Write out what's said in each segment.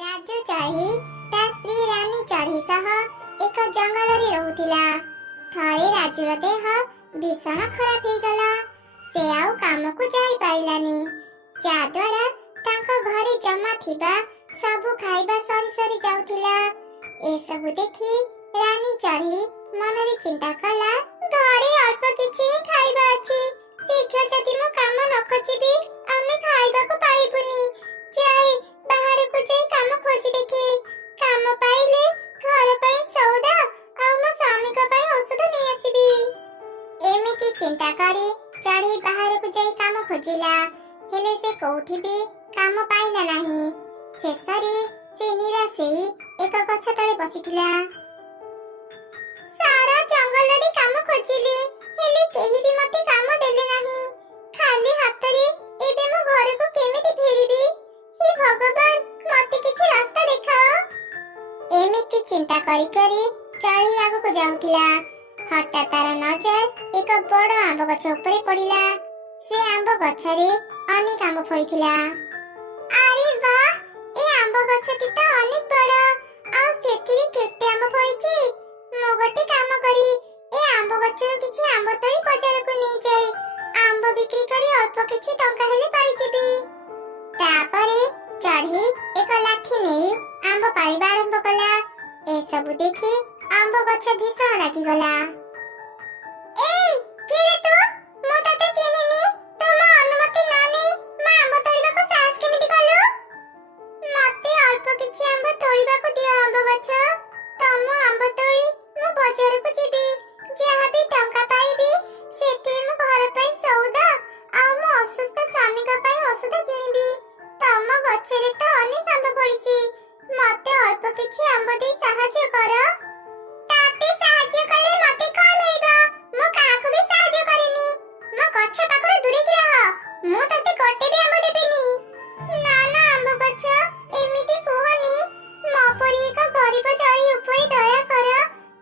ରାଜୁ ଚଢ଼େଇ ତା ସ୍ତ୍ରୀ ରାନୀ ଚଢ଼େଇ ସହ ଏକ ଜଙ୍ଗଲରେ ରହୁଥିଲା। ଥରେ ରାଜୁର ଦେହ ଭୀଷଣ ଖରାପ ହେଇଗଲା। ସେ ଆଉ କାମକୁ ଯାଇପାରିଲାନି, ଯାଦ୍ୱାରା ତାଙ୍କ ଘରେ ଜମା ଥିବା ସବୁ ଖାଇବା ସରି ସରି ଯାଉଥିଲା। ଏସବୁ ଦେଖି ରାନୀ ଚଢ଼େଇ ମନରେ ଚିନ୍ତା କଲା, ଘରେ ଅଳ୍ପ କିଛି ହିଁ ଖାଇବା ଅଛି। ଶୀଘ୍ର ଯଦି ମୁଁ କାମ ନ ଖୋଜିବି ଆମେ ଖାଇବାକୁ ପାଇବୁନି। ଯାଇ ବାହାରକୁ ଯାଇ କାମ ଖୋଜି ଦେଖେ। କାମ ପାଇଲେ ଘର ପାଇଁ ସଉଦା ଆଉ ମୋ ସ୍ୱାମୀଙ୍କ ପାଇଁ ଔଷଧ ନେଇ ଆସିବି। ଏମିତି ଚିନ୍ତା କରି ଚଢ଼େଇ ବାହାରକୁ ଯାଇ କାମ ଖୋଜିଲା, ହେଲେ ସେ କୋଉଠି ବି କାମ ପାଇଲା ନାହିଁ। ଶେଷରେ ସେ ନିରାଶ ହେଇ ଏକ ଗଛ ତଳେ ବସିଥିଲା। ସାରା ଜଙ୍ଗଲରେ କାମ ଖୋଜିଲି, ହେଲେ କେହି ବି ମତେ କାମ ଦେଲେ ନାହିଁ। ଖାଲି ହାତରେ ଏବେ ମୁଁ ଘରକୁ କେମିତି ଫେରିବି? ହେ ଭଗବାନ, ମତେ କିଛି ରାସ୍ତା ଦେଖାଅ। ଏମିତି ଚିନ୍ତା କରି କରି ଚଢ଼େଇ ଆଗକୁ ଯାଉଥିଲା। ହଠାତ୍ ତାର ନଜର ଏକ ବଡ଼ ଆମ୍ବ ଗଛ ଉପରେ ପଡ଼ିଲା। ସେ ଆମ୍ବ ଗଛରେ ଅନେକ ଆମ୍ବ ଫଳିଥିଲା। ଆରେ ବାଃ, ଏ ଆମ୍ବ ଗଛଟି ତ ଅନେକ ବଡ଼, ଆଉ ସେଥିରେ କେତେ ଆମ୍ବ ଫଳିଛି। ମୁଁ ଗୋଟେ କାମ କରି ଏ ଆମ୍ବ ଗଛରୁ କିଛି ଆମ୍ବ ତୋଳି ବଜାରକୁ ନେଇଯାଏ। ଆମ୍ବ ବିକ୍ରି କରି ଅଳ୍ପ କିଛି ଟଙ୍କା ହେଲେ ପାଇଯିବି। ତାପରେ ଚଢ଼େଇ ଏକ ଲାଠି ନେଇ ଆମ୍ବ ପାରିବା ଆରମ୍ଭ କଲା। ଏସବୁ ଦେଖି ଆମ୍ବ ଗଛ ଭୀଷଣ ରାଗିଗଲା। ଏଇ, କିଏ ତୁ? ମୁଁ ତତେ ଚିହ୍ନିନି। ତୁମ ଅନୁମତି ନ ନେଇ ମୁଁ ଆମ୍ବ ତୋଳିବାକୁ ସାହସ କେମିତି କଲୁ? ମତେ ଅଳ୍ପ କିଛି ଆମ୍ବ ତୋଳିବାକୁ ଦିଅ ଆମ୍ବ ଗଛ। ତମ ଆମ୍ବ ତୋଳି ମୁଁ ବଜାରକୁ ଯିବି। ଯାହା ବି ଟଙ୍କା ପାଇବି ସେଥିରେ ମୁଁ ଘର ପାଇଁ ସଉଦା ଆଉ ମୋ ଅସୁସ୍ଥ ସ୍ୱାମୀଙ୍କ ପାଇଁ ଔଷଧ କିଣିବି। ତମ ଗଛରେ ତ ଅନେକ ଆମ୍ବ ଫଳିଛି, ମତେ ଅଳ୍ପ କିଛି ଆମ୍ବ ଦେଇ ସାହାଯ୍ୟ କର। ତାତେ ସାହାଯ୍ୟ କଲେ ମତେ କଣ ମିଳିବ? ମୁଁ କାହାକୁ ବି ସାହାଯ୍ୟ କରିନି। ମୋ ଗଛ ପାଖରୁ ଦୂରେଇକି ରହ, ମୁଁ ତତେ ଗୋଟେ ବି ଆମ୍ବ ଦେବିନି। ନା ନା ଆମ୍ବ ଗଛ, ଏମିତି କୁହନି। ମୋ ପରି ଏକ ଗରିବ ଚଢ଼େଇ ଉପରେ ଦୟା କର।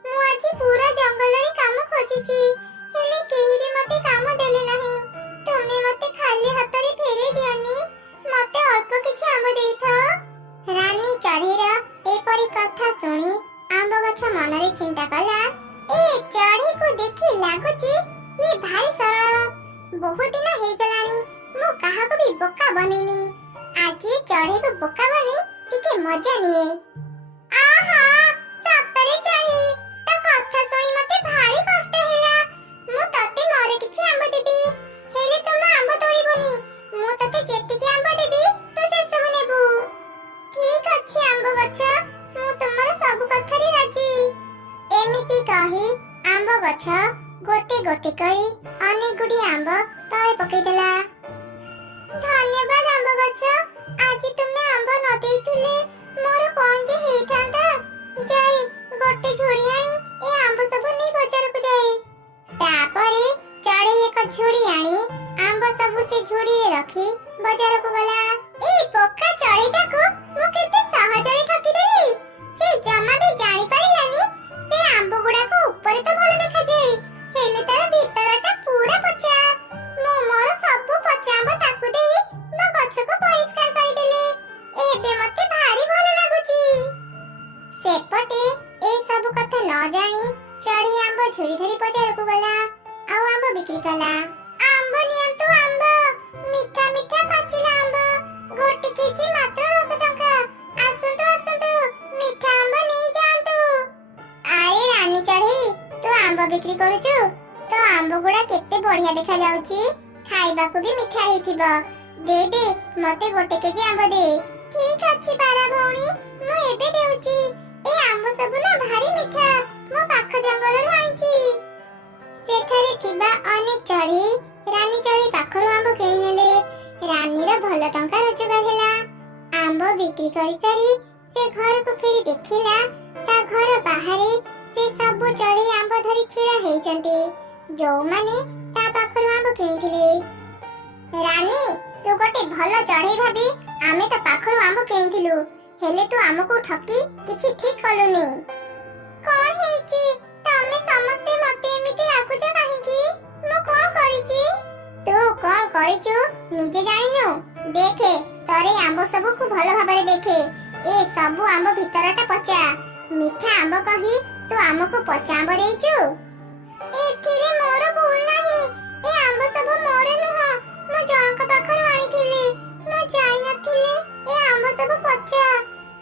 ମୁଁ ଆଜି ପୁରା ଜଙ୍ଗଲରେ କାମ ଖୋଜିଛି, ହେଲେ କେହି ବି ମତେ କାମ ଦେଲେ ନାହିଁ। ତୁମେ ମତେ ଖାଲି ହାତରେ ଫେରେଇ ଦିଅନି, ମତେ ଅଳ୍ପ କିଛି ଆମ୍ବ ଦେଇଥାଅ। ରାନୀ ଚଢ଼େଇର ଏପରି କଥା ଶୁଣି ଆମ୍ବ ଗଛ ମନରେ ଚିନ୍ତା କଲା, ଏ ଚଢ଼େଇକୁ ଦେଖି ଲାଗୁଛି ଏ ଭାରି ସରଳ। ବହୁତ ଦିନ ହେଇଗଲାଣି ମୁଁ କାହାକୁ ବି ବୋକା ବନେଇନି। ଆଜି ଚଢ଼େଇକୁ ବୋକା ବନେଇ ଟିକେ ମଜା ନିଏ। ଆହା, ସତରେ ଚଢ଼େଇ, ତୋ କଥା ଶୁଣି ମତେ ଭାରି କଷ୍ଟ ହେଲା। ମୁଁ ତତେ ମୋର କିଛି ଆମ୍ବ ଦେବି, ହେଲେ ତୁମ ଆମ୍ବ ତୋଳିବୁନି। ମୁଁ ତତେ ଯେତିକି ଆମ୍ବ ଦେବି ତୁ ସେସବୁ ନେବୁ। ଠିକ୍ ଅଛି ଆମ୍ବ ଗଛ, ମୁଁ ତୁମର ସବୁ କଥାରେ ରାଜି। ଏମିତି କହି ଆମ୍ବ ଗଛ ଗୋଟେ ଗୋଟେ କରି ଅନେକ ଗୁଡ଼ିଏ ଆମ୍ବ ତଳେ ପକେଇଦେଲା। ଧନ୍ୟବାଦ ଆମ୍ବ ଗଛ, ଆଜି ତୁମେ ଆମ୍ବ ନ ଦେଇଥିଲେ ମୋର କଣ ଯେ ହେଇଥାନ୍ତା। ଯାଇ ଗୋଟେ ଝୁଡ଼ି ଆଣି ଏ ଆମ୍ବ ସବୁ ନେଇ ବଜାରକୁ ଯାଏ। ତାପରେ ଚଢ଼େଇ ଏକ ଝୁଡ଼ି ଆଣି ଆମ୍ବ ସବୁ ସେ ଝୁଡ଼ିରେ ରଖି ବଜାରକୁ ଗଲା। ଏ ବୋକା ଚଢ଼େଇଟାକୁ ମୁଁ କେତେ ସହଜରେ ଠକିଦେଲି। ସେ ଜମା ବି ଜାଣିପାରିଲାନି ସେ ଆମ୍ବ ଗୁଡାକ ଉପରେ ତ ଭଲ ଦେଖାଯାଏ, ହେଲେ ତାର ଭିତରଟା ପୁରା ପଚା। ମୁଁ ମୋର ସବୁ ପଚା ଆମ୍ବ ତାକୁ ଦେଇ ମୋ ଗଛକୁ ପରିଷ୍କାର କରିଦେଲି। ଏବେ ମତେ ଭାରି ଭଲ ଲାଗୁଛି। ସେପଟେ ଏ ସବୁ କଥା ନ ଜାଣି ଚଢ଼େଇ ଆମ୍ବ ଝୁଡ଼ି ଧରି ବଜାରକୁ ଗଲା ଆଉ ଆମ୍ବ ବିକ୍ରି କଲା। ଆମ୍ବ ନିଅନ୍ତୁ ଆମ୍ବ, ମିଠା ମିଠା ପାଚିଲା ଆମ୍ବ, ଗୋଟେ କେଜି ମାତ୍ର 10 ଟଙ୍କା। ଆସନ୍ତୁ ଆସନ୍ତୁ, ମିଠା ଆମ୍ବ ନେଇ ଯାଆନ୍ତୁ। ଆରେ ରାନୀ ଚଢ଼େଇ, ତୁ ଆମ୍ବ ବିକ୍ରି କରୁଛୁ? ତ ଆମ୍ବ ଗୁଡା କେତେ ବଢିଆ ଦେଖାଯାଉଛି, ଖାଇବାକୁ ବି ମିଠା ହେଇଥିବ। ଦେ ଦେ, ମତେ ଗୋଟେ କେଜି ଆମ୍ବ ଦେ। ଠିକ୍ ଅଛି ପାରା ଭଉଣୀ, ମୁଁ ଏବେ ଦେଉଛି। ଏ ଆମ୍ବ ସବୁ ନା ଭାରି ମିଠା, ମୁଁ ପାଖ ଜଙ୍ଗଲରୁ ଆଣିଛି। ସେଠାରେ ଥିବା ଅନେକ ଚଢ଼େଇ ରାନୀ ଚଢ଼େଇ ପାଖରୁ ଆମ୍ବ କିଣିନେଲେ। ରାନୀର ଭଲ ଟଙ୍କା ରୋଜଗାର ହେଲା। ଆମ୍ବ ବିକ୍ରି କରିସାରି ସେ ଘରକୁ ଫେରି ଦେଖିଲା ତା ଘର ବାହାରେ ସେ ସବୁ ଚଢ଼େଇ ଆମ୍ବ ଧରି ଛିଡ଼ା ହେଇଛନ୍ତି, ଯୋଉମାନେ ତା ପାଖରୁ ଆମ୍ବ କିଣିଥିଲେ। ରାନୀ, ତୁ ଗୋଟେ ଭଲ ଚଢ଼େଇ ଭାବି ଆମେ ତ ପାଖରୁ ଆମ୍ବ କିଣିଥିଲୁ, ହେଲେ ତୁ ଆମକୁ ଠକି କିଛି ଠିକ୍ କଲୁନି। କଣ ହେଇଛି? ତମେ ସମସ୍ତେ ମତେ ଏମିତି ରାଗୁଛ କାହିଁକି? ମୁଁ କଣ କରିଛି? ତୁ କଣ କରିଛୁ ନିଜେ ଜାଣିନୁ? ଦେଖେ, ତୋର ଏ ଆମ୍ବ ସବୁକୁ ଭଲ ଭାବରେ ଦେଖେ। ଏ ସବୁ ଆମ୍ବ ଭିତରଟା ପଚା। ମିଠା ଆମ୍ବ କହି ତୁ ଆମକୁ ପଚା ଆମ୍ବ ଦେଇଛୁ। ଏଥିରେ ମୋର ଭୁଲ ନାହିଁ। ଏ ଆମ୍ବ ସବୁ ମୋର ନୁହଁ, ମୁଁ ଜଣଙ୍କ ପାଖରୁ ଆଣିଥିଲି। ମୁଁ ଜାଣିନଥିଲି ଏ ଆମ୍ବ ସବୁ ପଚା।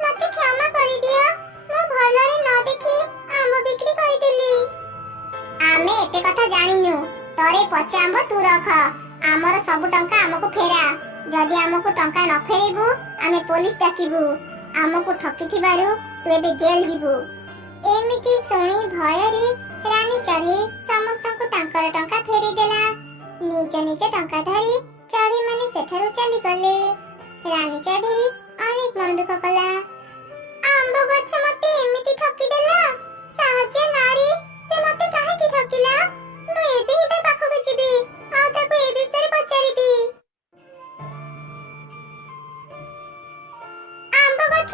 ମତେ କ୍ଷମା କରିଦିଅ, ମୁଁ ଭଲରେ ନ ଦେଖି ଆମ୍ବ ବିକ୍ରି କରିଦେଲି। ଆମେ ଏତେ କଥା ଜାଣିନୁ। ତୋରେ ପଚା ଆମ୍ବ ତୁ ରଖ, ଆମର ସବୁ ଟଙ୍କା ଆମକୁ ଫେରା। ଯଦି ଆମକୁ ଟଙ୍କା ନ ଫେରିବୁ ଆମେ ପୋଲିସ ଡାକିବୁ। ଆମକୁ ଠକିଥିବାରୁ ତୁ ଏବେ ଜେଲ ଯିବୁ। ଏମିତି ଶୁଣି ଭୟରେ ରାନୀ ଚଢ଼େଇ ସମସ୍ତଙ୍କୁ ତାଙ୍କର ଟଙ୍କା ଫେରିଦେଲା। ନିଜ ନିଜ ଟଙ୍କା ଧରି ଚଢ଼େଇମାନେ ସେଠାରୁ ଚାଲିଗଲେ। ରାନୀ ଚଢ଼େଇ ଅନେକ ମନ ଦୁଃଖ କଲା। ଆମ୍ବ ଗଛ ମତେ ଏମିତି ଠକିଦେଲା। ସାହାଯ୍ୟ ନାରୀ ସେ ମତେ କାହିଁକି ଠକିଲା? ମୁଁ ଏବେ ହିଁ ତା ପାଖକୁ ଯିବି ଆଉ ତାକୁ ଏ ବିଷୟରେ ପଚାରିବି। ଆମ୍ବ ଗଛ,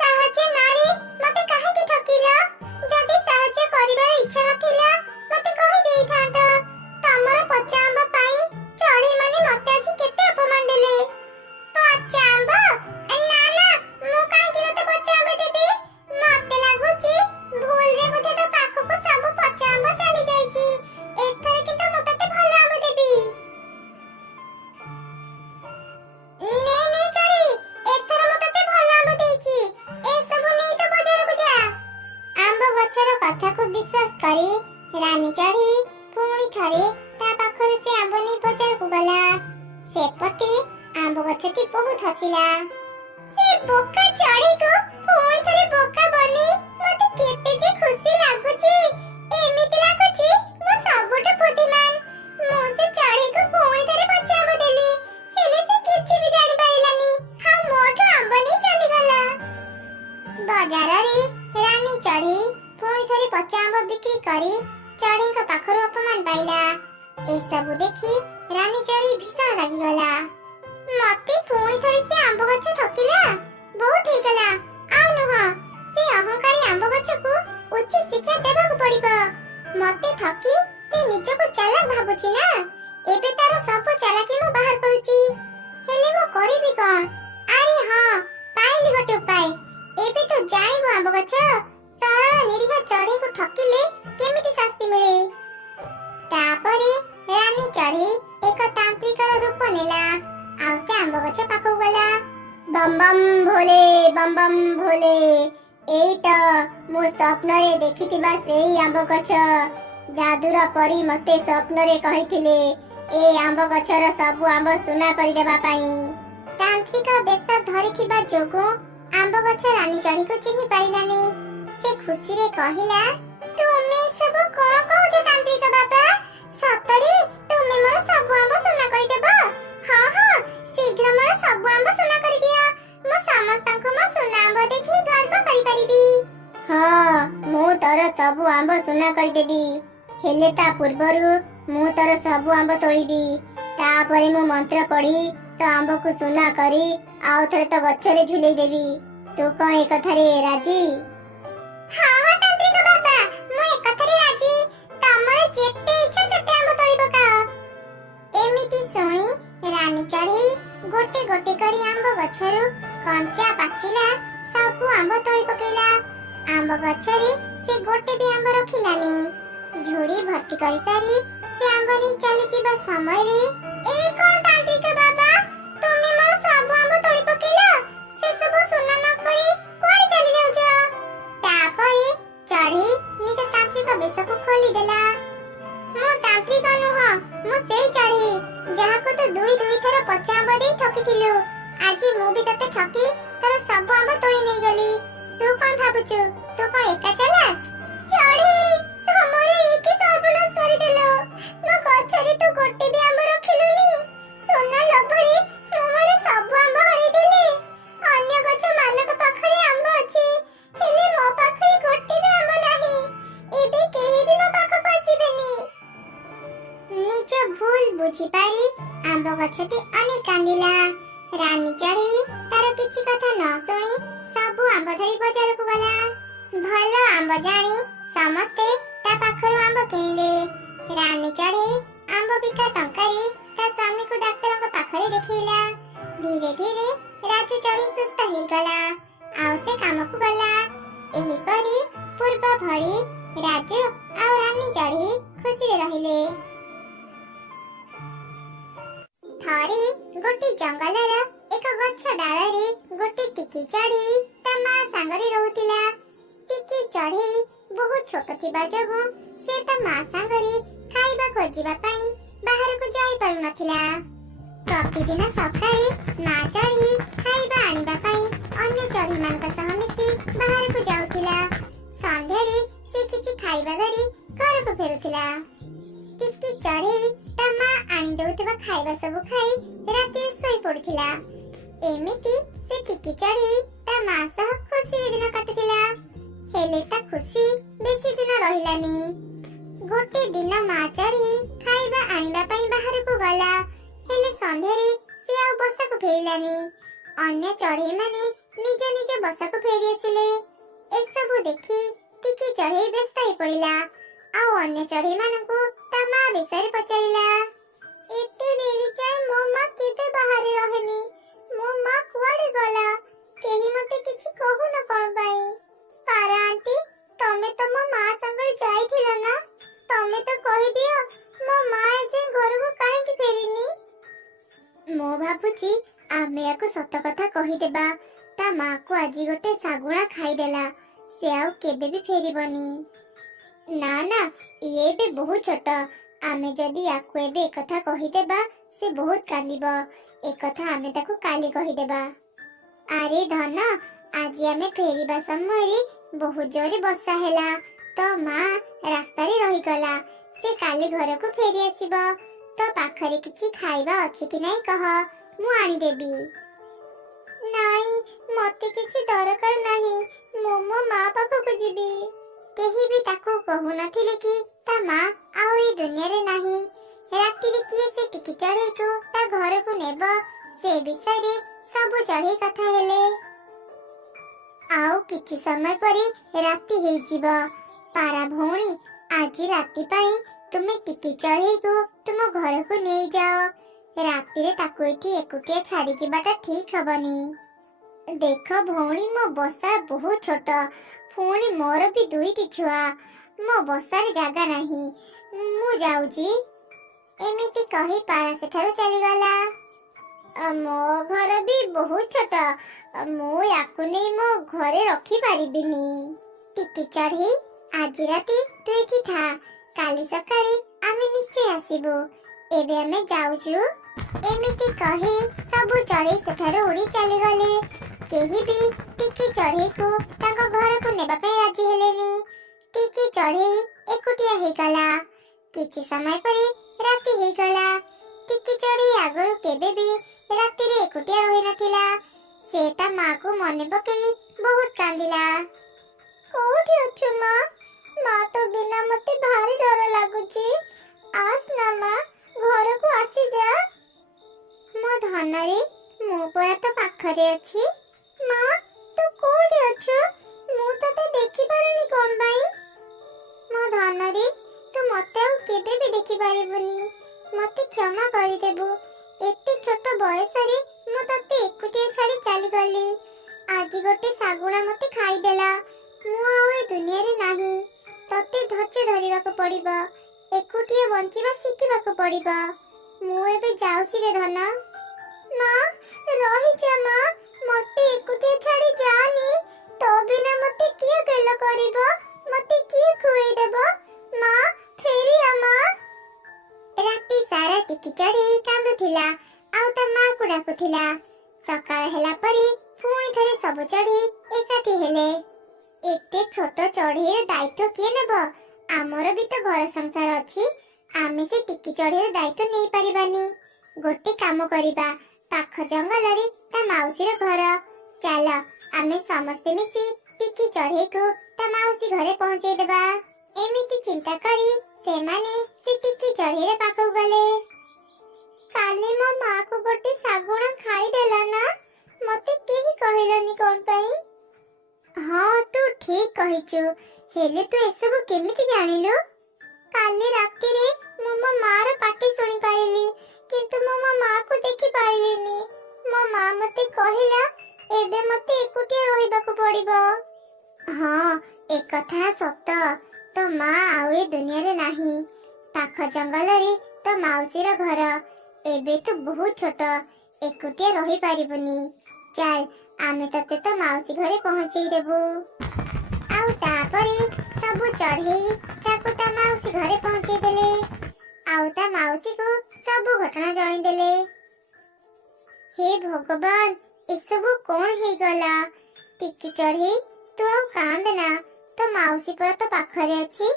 ସାହାଯ୍ୟ ନାରୀ ମତେ କାହିଁକି ଠକିଲା? ଯଦି ସାହାଯ୍ୟ କରିବାର ଇଚ୍ଛା ନଥିଲା ମତେ କହି ଦେଇଥାନ୍ତ। ତମର ପଚା ଆମ୍ବ ପାଇଁ ଚଢ଼େଇମାନେ ମତେ ଆଜି କେତେ ଅପମାନ ଦେଲେ। ପଚା ଆମ୍ବ? ନା ନା, ମୁଁ କାହିଁକି ତତେ ପଚା ଆମ୍ବ ଦେବି? ମତେ ଲାଗୁଛି ଭୁଲରେ ବୋଧେ ତୋ ପାଖକୁ ସବୁ ପଚା ଆମ୍ବ ଚାଲି ଯାଇଛି। ଏଥର କିନ୍ତୁ ମୁଁ ତତେ ଭଲ ଆମ୍ବ ଦେବି। ନେ ନେ ଚଢ଼େଇ, ଏଥର ମୁଁ ତତେ ଭଲ ଆମ୍ବ ଦେଇଛି। ଏସବୁ ନେଇ ତ ବଜାରକୁ ଯା। ଆମ୍ବ ଗଛର କଥାକୁ ବିଶ୍ୱାସ କରି ରାନୀ ଚଢ଼େଇ ପୁଣି ଥରେ ତା ପାଖରୁ ସେ ଆମ୍ବ ନେଇ ବଜାରକୁ ଗଲା। ସେପଟେ ଆମ୍ବ ଗଛଟି ବହୁତ ହସିଲା। ସେ ବୋକା ଚଢ଼େଇକୁ ପୁଣି ଥରେ ବୋକା ବନେଇ ମତେ କେତେ ଯେ ଖୁସି ଲାଗୁଛି। ଏମିତି ଲାଗୁଛି ମୁଁ ସବୁଠୁ ବୁଦ୍ଧିମାନ। ମୁଁ ସେ ଚଢ଼େଇକୁ ପୁଣି ଥରେ ପଚା ଆମ୍ବ ଦେଲି, ହେଲେ ସେ କିଛି ବି ଜାଣିପାରିଲାନି। ହଁ, ମୋଠୁ ଆମ୍ବ ନେଇ ଚାଲିଗଲା। ବଜାରରେ ରାନୀ ଚଢ଼େଇ ପୁଣି ଥରେ ପଚା ଆମ୍ବ ବିକ୍ରି କରି ଚଢ଼େଇଙ୍କ ପାଖରୁ ଅପମାନ ପାଇଲା। ଏସବୁ ଦେଖି ରାନୀ ଚଢ଼େଇ ଭୀଷଣ ରାଗିଗଲା। ମତେ ପୁଣି ଥରେ ସେ ଆମ୍ବ ଗଛ ଠକିଲା। ବହୁତ ହେଇଗଲା, ଆଉ ନୁହଁ। ସେ ଅହଙ୍କାରୀ ଆମ୍ବ ଗଛକୁ ଉଚିତ ଶିକ୍ଷା ଦେବାକୁ ପଡ଼ିବ। ମତେ ଠକି ସେ ନିଜକୁ ଚାଲାକ ଭାବୁଛି ନା। ଏବେ ତାର ସବୁ ଚାଲାକି ମୁଁ ବାହାର କରୁଛି। ହେଲେ ମୁଁ କରିବି କଣ? ଆରେ ହଁ, ପାଇଲି ଗୋଟେ ଉପାୟ। ଏବେ ତୁ ଜାଣିବୁ ଆମ୍ବ ଗଛ, ସରଳ ନିରୀହ ଚଢ଼େଇକୁ ଠକିଲେ କେମିତି ଶାସ୍ତି ମିଳେ। ତାପରେ ରାନୀ ଚଢ଼େଇ ଏକ ତାନ୍ତ୍ରିକର ରୂପ ନେଲା ଆଉ ସେ ଆମ୍ବ ଗଛ ପାଖକୁ ଗଲା। Bomb bomb Bhole, bomb bomb Bhole, ଏଇ ତ ମୁଁ ସ୍ୱପ୍ନରେ ଦେଖିଥିବା ସେଇ ଆମ୍ବ ଗଛ। ଯାଦୁର ପରି ମତେ ସ୍ୱପ୍ନରେ କହିଥିଲେ ଏ ଆମ୍ବ ଗଛର ସବୁ ଆମ୍ବ ସୁନା କରିଦେବା ପାଇଁ। ତାନ୍ତ୍ରିକ ବେଶ ଧରିଥିବା ଯୋଗୁଁ ଆମ୍ବ ଗଛ ରାନୀ ଚଢ଼େଇକୁ ଚିହ୍ନି ପାରିଲାନି। ସେ ଖୁସିରେ କହିଲା, ତୁମେ ସବୁ କଣ କହୁଛ ତାନ୍ତ୍ରିକ ବାବା? ସତରେ ତୁମେ ମୋର ସବୁ ଆମ୍ବ ସୁନା କରିଦେବ? ହଁ ହଁ, ଶୀଘ୍ର ମୋର ସବୁ ଆମ୍ବ ସୁନା କରିଦିଅ। ମୁଁ ସମସ୍ତଙ୍କୁ ମୋ ସୁନା ଆମ୍ବ ଦେଖି ଗର୍ବ କରିପାରିବି। ହଁ, ମୁଁ ତୋର ସବୁ ଆମ୍ବ ସୁନା କରିଦେବି। ହେଲେ ତା ପୂର୍ବରୁ ମୁଁ ତୋର ସବୁ ଆମ୍ବ ତୋଳିବି। ତାପରେ ମୁଁ ମନ୍ତ୍ର ପଢ଼ି ତ ଆମ୍ବକୁ ସୁନା କରି ଆଉ ଥରେ ତ ଗଛରେ ଝୁଲେଇ ଦେବି। ତୁ କଣ ଏ କଥାରେ ରାଜି? ହଁ ହଁ ତାନ୍ତ୍ରିକ ବାବା, ମୁଁ ଏ କଥାରେ ରାଜି। ତମର ଯେତେ ଇଚ୍ଛା ସେତେ ଆମ୍ବ ତୋଳି ପକାଅ। ଏମିତି ଶୁଣି ରାନୀ ଚଢ଼େଇ ଗୋଟେ ଗୋଟେ କରି ଆମ୍ବ ଗଛରୁ କଞ୍ଚା ପାଚିଲା ସବୁ ଆମ୍ବ ତୋଳି ପକେଇଲା। ଆମ୍ବ ଗଛରେ ସେ ଗୋଟେ ବି ଆମ୍ବ ରଖିଲାନି। ଝୁଡ଼ି ଭର୍ତ୍ତି କରିସାରି ସେ ଆମ୍ବ ନେଇ ଚାଲିଯିବା ସମୟରେ, ଏ କଣ ତାନ୍ତ୍ରିକ ବାବା, ତୁମେ ମୋର ସବୁ ଆମ୍ବ ତୋଳି ପକେଇଲ? ସେ ସବୁ ସୁନା ନ କରି କୁଆଡ଼େ ଚାଲି ଯାଉଛ? ତାପରେ ଚଢ଼େଇ ନିଜ ତାନ୍ତ୍ରିକ ବେଶକୁ ଖୋଲିଦେଲା। ମୁଁ ତାନ୍ତ୍ରିକ ନୁହଁ, ମୁଁ ସେଇ ଚଢ଼େଇ ଯାହାକୁ ତୁ ଦୁଇ ଥର ପଚା ଆମ୍ବ ଦେଇ ଠକିଥିଲୁ। ଆଜି ମୁଁ ବି ତତେ ଠକି ତୋର ସବୁ ଆମ୍ବ ତୋଳି ନେଇଗଲି। ତୁ କଣ ଭାବୁଛୁ ତୁ କଣ ଏକା ଚାଲାକ? ଚଢ଼େଇ, ତମର ଏକି ସର୍ବନାଶ କରିଦେଲ। ମୋ ଗଛରେ ତୁ ଗୋଟେ ବି ଆମ୍ବ ରଖିଲୁନି। ସୁନା ଲୋଭରେ ମୁଁ ମୋର ସବୁ ଆମ୍ବ ହରେଇଦେଲି। ଅନ୍ୟ ଗଛ ମାନଙ୍କ ପାଖରେ ଆମ୍ବ ଅଛି, ହେଲେ ମୋ ପାଖରେ ଗୋଟେ ବି ଆମ୍ବ ନାହିଁ। ଏବେ କେହି ବି ମୋ ପାଖକୁ ଆସିବେନି। ନିଜ ଭୁଲ ବୁଝିପାରି ଆମ୍ବ ଗଛଟି ଅନେକ କାନ୍ଦିଲା। ରାନୀ ଚଢ଼େଇ ତାର କିଛି କଥା ନ ଶୁଣି ସବୁ ଆମ୍ବ ଧରି ବଜାରକୁ ଗଲା। ଭଲ ଆମ୍ବ ଜାଣି ସମସ୍ତେ ତା ପାଖରୁ ଆମ୍ବ କିଣିଲେ। ରାନୀ ଚଢ଼େଇ ଆମ୍ବ ବିକା ଟଙ୍କାରେ ତା ସ୍ୱାମୀକୁ ଡାକ୍ତରଙ୍କ ପାଖରେ ଦେଖେଇଲା। ଧୀରେ ଧୀରେ ରାଜୁ ଚଢ଼େଇ ସୁସ୍ଥ ହେଇଗଲା କାମକୁ ଗଲା। ଏହିପରି ପୂର୍ବ ଭଳି ରାଜୁ ଆଉ ରାନୀ ଚଢ଼େଇ ଖୁସିରେ ରହିଲେ। ଥରେ ଗୋଟେ ଜଙ୍ଗଲର ଏକ ଗଛ ଡାଳରେ ଗୋଟେ ଟିକି ଚଢ଼େଇ ତା ମା ସାଙ୍ଗରେ ରହୁଥିଲା। ଟିକି ଚଢ଼େଇ ବହୁତ ଛୋଟ ଥିବା ଯୋଗୁଁ ସେ ତା ମା ସାଙ୍ଗରେ ଖାଇବା ଖୋଜିବା ପାଇଁ ବାହାରକୁ ଯାଇପାରୁନଥିଲା। ପ୍ରତିଦିନ ସକାଳେ ମା ଚଢ଼େଇ ଖାଇବା ଆଣିବା ପାଇଁ ଅନ୍ୟ ଚଢ଼େଇମାନଙ୍କ ସହ ମିଶି ବାହାରକୁ ଯାଉଥିଲା। ସନ୍ଧ୍ୟାରେ ସେ କିଛି ଖାଇବା ଧରି ଘରକୁ ଫେରୁଥିଲା। ଟିକି ଚଢ଼େଇ ତା ମା ଆଣି ଦେଉଥିବା ଖାଇବା ସବୁ ଖାଇ ରାତିରେ ଶୋଇ ପଡୁଥିଲା। ଏମିତି ସେ ଟିକି ଚଢ଼େଇ ତା ମା ସହ ଖୁସିରେ ଦିନ କାଟୁଥିଲା। ହେଲେ ତା ଖୁସି ବେଶୀ ଦିନ ରହିଲାନି। ଗୋଟେ ଦିନ ମା ଚଢ଼େଇ ଖାଇବା ଆଣିବା ପାଇଁ ବାହାରକୁ ଗଲା। ହେଲେ ସନ୍ଧ୍ୟାରେ ସେ ଆଉ ବସାକୁ ଫେରିଲାନି। ଅନ୍ୟ ଚଢ଼େଇମାନେ ନିଜ ନିଜ ବସାକୁ ଫେରି ଆସିଲେ। ଏସବୁ ଦେଖି ଟିକି ଚଢ଼େଇ ବ୍ୟସ୍ତ ହେଇ ପଡ଼ିଲା। ଆଉ ଅନ୍ୟ ଚଢ଼େଇମାନଙ୍କୁ ତା ମା ବିଷୟରେ ପଚାରିଲା। ଏତେ ଡେରି ଯାଏ ମୋ ମା କେବେ ବାହାରେ ରହେନି। ମୋ ମା କୁଆଡେ ଗଲା? କେହି ମତେ କିଛି କହୁନ କଣ ପାଇଁ? ପାରା ଆଣ୍ଟି, ତମେ ତ ମୋ ମା ସାଙ୍ଗରେ ଯାଇଥିଲ ନା? ତମେ ତ କହିଦିଅ ମୋ ମା ଏଯାଏଁ ଘରକୁ କାହିଁକି ଫେରିନି? ମୁଁ ଭାବୁଛି ଆମେ ୟାକୁ ସତ କଥା କହିଦେବା। ତା ମାକୁ ଆଜି ଗୋଟେ ଶାଗୁଣା ଖାଇଦେଲା। ସେ ଆଉ କେବେ ବି ଫେରିବନି। ନା ନା, ଇଏ ଏବେ ବହୁତ ଛୋଟ। ଆମେ ଯଦି ୟାକୁ ଏବେ ଏକଥା କହିଦେବା ସେ ବହୁତ କାନ୍ଦିବ। ଏକଥା ଆମେ ତାକୁ କାଲି କହିଦେବା। ଆରେ ଧନ, ଆଜି ଆମେ ଫେରିବା ସମୟରେ ବହୁତ ଜୋରେ ବର୍ଷା ହେଲା। ତ ମା ରାସ୍ତାରେ ରହିଗଲା। ସେ କାଲି ଘରକୁ ଫେରି ଆସିବ। ତ ପାଖରେ କିଛି ଖାଇବା ଅଛି କି ନାହିଁ କହ, ମୁଁ ଆଣିଦେବି। ନାଇଁ, ମତେ କିଛି ଦରକାର ନାହିଁ। ମୁଁ ମୋ ମା ପାଖକୁ ଯିବି। କେହି ବି ତାକୁ କହୁନଥିଲେ କି ତା ମା ଆଉ ଏ ଦୁନିଆରେ ନାହିଁ। ରାତିରେ କିଏ ସେ ଟିକି ଚଢ଼େଇକୁ ତା ଘରକୁ ନେବ ସେ ବିଷୟରେ ସବୁ ଚଢ଼େଇ କଥା ହେଲେ। ଆଉ କିଛି ସମୟ ପରେ ରାତି ହେଇଯିବ। ପାରା ଭଉଣୀ, ଆଜି ରାତି ପାଇଁ ତୁମେ ଟିକି ଚଢ଼େଇକୁ ତୁମ ଘରକୁ ନେଇଯାଅ। ରାତିରେ ତାକୁ ଏଠି ଏକୁଟିଆ ଛାଡ଼ି ଯିବାଟା ଠିକ୍ ହବନି। ଦେଖ ଭଉଣୀ, ମୋ ବସା ବହୁତ ଛୋଟ। ପୁଣି ମୋର ବି ଦୁଇଟି ଛୁଆ। ମୋ ବସାରେ ଜାଗା ନାହିଁ। ମୁଁ ଯାଉଛି। ଏମିତି କହି ପାରା ସେଠାରୁ ଚାଲିଗଲା। ମୋ ଘର ବି ବହୁତ ଛୋଟ। ମୁଁ ୟାକୁ ନେଇ ମୋ ଘରେ ରଖିପାରିବିନି। ଟିକି ଚଢ଼େଇ, ଆଜି ରାତି ତୁ ଏଠି ଥା। କାଲି ସକାଳେ ଆମେ ନିଶ୍ଚୟ ଆସିବୁ। ଏବେ ଆମେ ଯାଉଛୁ। ଏମିତି କହି ସବୁ ଚଢ଼େଇ ସେଠାରୁ ଉଡ଼ି ଚାଲିଗଲେ। କେହି ବି ଟିକି ଚଢ଼େଇକୁ ତାଙ୍କ ଘରକୁ ନେବା ପାଇଁ ରାଜି ହେଲେନି। ଟିକି ଚଢ଼େଇ ଏକୁଟିଆ ହେଇଗଲା। କିଛି ସମୟ ପରେ ରାତି ହେଇଗଲା। ଟିକି ଚଢ଼େଇ ଆଗରୁ କେବେ ବି ରାତିରେ ଏକୁଟିଆ ରହିନଥିଲା। ସେ ତା ମାକୁ ମନେ ପକେଇ ବହୁତ କାନ୍ଦିଲା। କୋଉଠି ଅଛୁ ମା? ମା ତ ବିନା ମତେ ଭାରି ଡର ଲାଗୁଛି। ଆସ ନା ମା, ଘରକୁ ଆସିଯା। ମୋ ଧନରେ, ମୁଁ ପରା ତ ପାଖରେ ଅଛି। ମା, ତୁ କୋଉଠି ଅଛୁ? ମୁଁ ତତେ ଦେଖିପାରୁନି କଣ ପାଇଁ? ମୋ ଧନରେ, ତୁ ମତେ ଆଉ କେବେ ବି ଦେଖିପାରିବୁନି। ମତେ କ୍ଷମା କରିଦେବୁ। ଏତେ ଛୋଟ ବୟସରେ ମୁଁ ତତେ ଏକୁଟିଆ ଛାଡ଼ି ଚାଲିଗଲି। ଆଜି ଗୋଟେ ଶାଗୁଣା ମତେ ଖାଇଦେଲା। ମୁଁ ଆଉ ଏ ଦୁନିଆରେ ନାହିଁ। ତତେ ଧୈର୍ଯ୍ୟ ଧରିବାକୁ ପଡ଼ିବ। ଏକୁଟିଆ ବଞ୍ଚିବା ଶିଖିବାକୁ ପଡ଼ିବ। ମୁଁ ଏବେ ଯାଉଛି ରେ ଧନ। ମା, ରହିଯା ମା, ମତେ ଏକୁଟିଆ ଛାଡ଼ି ଯାନି। ତୋ ବିନା ମତେ କିଏ ଗେଲ କରିବ? ମତେ କିଏ ଖୁଏଇଦେବ? ମା, ଫେରିଆ ମା। ରାତି ସାରା ଟିକି ଚଢ଼େଇ କାନ୍ଦୁଥିଲା ଆଉ ତା ମାକୁ ଡାକୁଥିଲା। ସକାଳ ହେଲା ପରେ ପୁଣି ଥରେ ସବୁ ଚଢ଼େଇ ଏକାଠି ହେଲେ। ଏତେ ଛୋଟ ଚଢ଼େଇର ଦାୟିତ୍ୱ କିଏ ନେବ? ଆମର ବି ତ ଘର ସଂସାର ଅଛି। ଆମେ ସେ ଟିକି ଚଢ଼େଇର ଦାୟିତ୍ୱ ନେଇପାରିବାନି। ଗୋଟେ କାମ କରିବା, ପାଖ ଜଙ୍ଗଲରେ ତା ମାଉସୀର ଘର। ଚାଲ, ଆମେ ସମସ୍ତେ ମିଶି ଟିକି ଚଢ଼େଇକୁ ତା ମାଉସୀ ଘରେ ପହଞ୍ଚେଇଦେବା। ଏମିତି ଚିନ୍ତା କରି ସେମାନେ ସେ ଟିକି ଚଢ଼େଇର ପାଖକୁ ଗଲେ। କାଲି ମୋ ମାକୁ ଗୋଟେ ଶାଗୁଣା ଖାଇଦେଲା ନା? ମତେ କେହି କହିଲନି କଣ ପାଇଁ? ହଁ, ତୁ ଠିକ୍ କହିଛୁ। ହେଲେ ତୁ ଏସବୁ କେମିତି ଜାଣିଲୁ? କାଲି ରାତିରେ ମୁଁ ମୋ ମାର ପାଟି ଶୁଣିପାରିଲି, କିନ୍ତୁ ମୁଁ ମୋ ମାକୁ ଦେଖିପାରିଲିନି। ମୋ ମା ମତେ କହିଲା ଏବେ ମତେ ଏକୁଟିଆ ରହିବାକୁ ପଡିବ। ହଁ, ଏକଥା ସତ। ତୋ ମା ଆଉ ଏ ଦୁନିଆରେ ନାହିଁ। ପାଖ ଜଙ୍ଗଲରେ ତୋ ମାଉସୀର ଘର। ଏବେ ତୁ ବହୁତ ଛୋଟ, ଏକୁଟିଆ ରହିପାରିବୁନି। ଚାଲ, ଆମେ ତତେ ତୋ ମାଉସୀ ଘରେ ପହଞ୍ଚେଇ ଦେବୁ। ଆଉ ତାପରେ ସବୁ ଚଢେଇ ତାକୁ ତା ମାଉସୀ ଘରେ ପହଞ୍ଚେଇ ଦେଲେ। ଆଉ ତା ମାଉସୀକୁ ସବୁ ଘଟଣା ଜଣେଇଦେଲେ। ହେ ଭଗବାନ, ଏସବୁ କଣ ହେଇଗଲା? ଟିକି ଚଢେଇ, ତୁ ଆଉ କାନ୍ଦନା। ତୋ ମାଉସୀ ପରା ତୋ ପାଖରେ ଅଛି।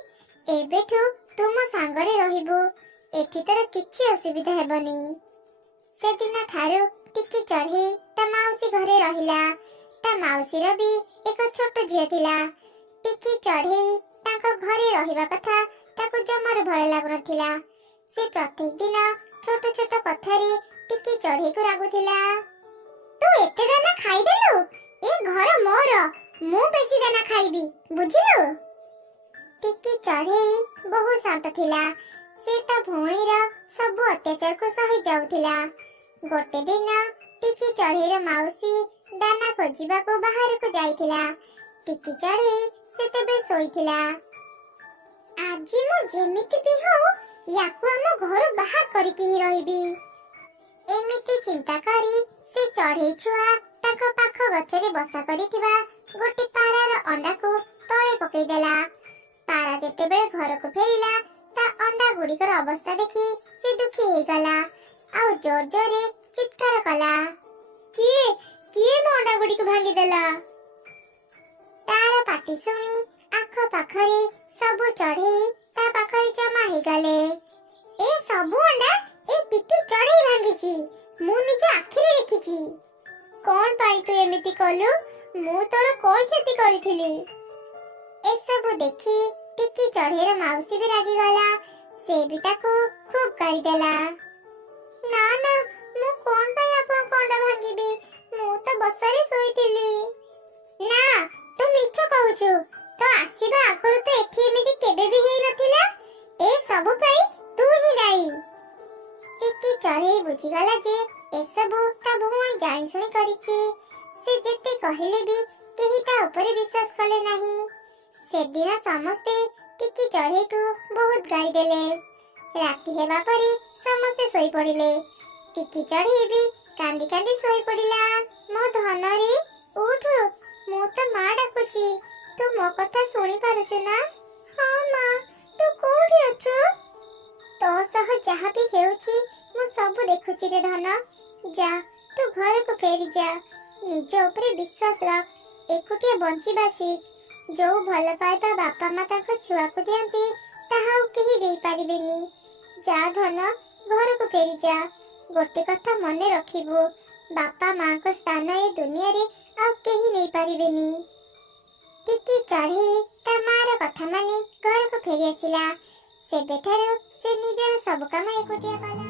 ଏବେଠୁ ତୁ ମୋ ସାଙ୍ଗରେ ରହିବୁ। ଏଠି ତୋର କିଛି ଅସୁବିଧା ହେବନି। ସେଦିନ ଠାରୁ ଟିକି ଚଢେଇ ତା ମାଉସୀ ଘରେ ରହିଲା। ତା ମାଉସୀର ବି ଏକ ଛୋଟ ଝିଅ ଥିଲା। ଟିକି ଚଢେଇ ତାଙ୍କ ଘରେ ରହିବା କଥା ତାକୁ ଜମାରୁ ଭଲ ଲାଗୁନଥିଲା। ସେ ପ୍ରତ୍ୟେକ ଦିନ ଛୋଟ ଛୋଟ କଥାରେ ଟିକି ଚଢେଇକୁ ରାଗୁଥିଲା। ତୁ ଏତେ ଦାନା ଖାଇଦେଲୁ? ଏ ଘର ମୋର, ମୁଁ ବେଶୀ ଦାନା ଖାଇବି, ବୁଝିଲୁ? ଟିକି ଚଢେଇ ବହୁ ଶାନ୍ତ ଥିଲା। ସେ ତା ଭଉଣୀର ସବୁ ଅତ୍ୟାଚାରକୁ ସହି ଯାଉଥିଲା। ଗୋଟେ ଦିନ ଟିକି ଚଢେଇର ମାଉସୀ ଦାନା ଖୋଜିବାକୁ ବାହାରକୁ ଯାଇଥିଲା। ଟିକି ଚଢେଇ ସେତେବେଳେ ଶୋଇଥିଲା। ଆଜି ମୁଁ ଯେମିତି ବି ହଉ ୟାକୁ ଆମ ଘରୁ ବାହାର କରିକି ହିଁ ରହିବି। ଏମିତି ଚିନ୍ତା କରି ସେ ଚଢେଇ ଛୁଆ ତାଙ୍କ ପାଖ ଗଛରେ ବସା କରିଥିବା ଗୋଟେ ପାରାର ଅଣ୍ଡାକୁ ତଳେ ପକେଇଦେଲା। ପାରା ଯେତେବେଳେ ଘରକୁ ଫେରିଲା, ତା ଅଣ୍ଡା ଗୁଡ଼ିକର ଅବସ୍ଥା ଦେଖି ସେ ଦୁଃଖୀ ହେଇଗଲା। ଆଉ ଜୋର ଜୋରରେ ଚିତ୍କାର କଲା। କିଏ କିଏ ମୋ ଅଣ୍ଡା ଗୁଡ଼ିକୁ ଭାଙ୍ଗିଦେଲା? ତାର ପାଟି ଶୁଣି ଆଖପାଖରେ ସବୁ ଚଢେଇ ତା ପାଖରେ ଜମା ହେଇଗଲେ। ଏ ସବୁ ଅଣ୍ଡା ଏ ଟିକି ଚଢେଇ ଭାଙ୍ଗିଛି, ମୁଁ ନିଜ ଆଖିରେ ଦେଖିଛି। କଣ ପାଇଁ ତୁ ଏମିତି କଲୁ? ମୁଁ ତୋର କଣ କ୍ଷତି କରିଥିଲି? ଏସବୁ ଦେଖି ଟିକି ଚଢେଇର ମାଉସୀ ବି ରାଗିଗଲା। ସେ ବି ତାକୁ ଖୁବ ଗାଳିଦେଲା। ନା ନା, ମୁଁ କଣ ପାଇଁ ଆପଣଙ୍କ ଅଣ୍ଡା ଭାଙ୍ଗିବି? ମୁଁ ତ ବସାରେ ଶୋଇଥିଲି। ନା, ତୁ ମିଛ କହୁଛୁ। ତ ଆସିବା ଆଗରୁ ତ ଏଠି ଏମିତି କେବେ ବି ହେଇନଥିଲା। ଏ ସବୁ ପାଇଁ ତୁ ହିଁ ଦାୟୀ। ଟିକି ଚଢେଇ ବୁଝିଗଲା ଯେ ଏସବୁ ତା ଭଉଣୀ ଜାଣିଶୁଣି କରିଛି। ସେ ଯେତେ କହିଲେ ବି କେହି ତା ଉପରେ ବିଶ୍ୱାସ କଲେ ନାହିଁ। ସେଦିନ ସମସ୍ତେ ଟିକି ଚଢେଇକୁ ବହୁତ ଗାଳି ଦେଲେ। ରାତି ହେବା ପରେ ସମସ୍ତେ ଶୋଇପଡ଼ିଲେ। ଟିକି ଚଢେଇ ବି କାନ୍ଦି କାନ୍ଦି ଶୋଇପଡ଼ିଲା। ମୋ ଧନରେ ଉଠୁ, ମୁଁ ତ ମା ଡାକୁଛି। ତୁ ମୋ କଥା ଶୁଣି ପାରୁଛୁ ନା? ହଁ ମା, ତୁ କୋଉଠି ଅଛୁ? ତୋ ସହ ଯାହା ବି ହେଉଛି ମୁଁ ସବୁ ଦେଖୁଛି ରେ ଧନ। ଯା, ତୁ ଘରକୁ ଫେରି ଯା। ନିଜ ଉପରେ ବିଶ୍ୱାସ ରଖ। ଏକୁଟିଆ ବଞ୍ଚିବା ଶିଖ। ଯୋଉ ଭଲ ପାଇବା ବାପା ମା ତାଙ୍କ ଛୁଆକୁ ଦିଅନ୍ତି, ତାହା ଆଉ କେହି ଦେଇପାରିବେନି। ଯା ଧନ, ଘରକୁ ଫେରି ଯା। ଗୋଟେ କଥା ମନେ ରଖିବୁ, ବାପା ମାଙ୍କ ସ୍ଥାନ ଏ ଦୁନିଆରେ ଆଉ କେହି ନେଇପାରିବେନି। ଟିକି ଚଢେଇ ତା ମାର କଥା ମାନି ଘରକୁ ଫେରି ଆସିଲା। ସେବେଠାରୁ ସେ ନିଜର ସବୁ କାମ ଏକୁଟିଆ କଲା।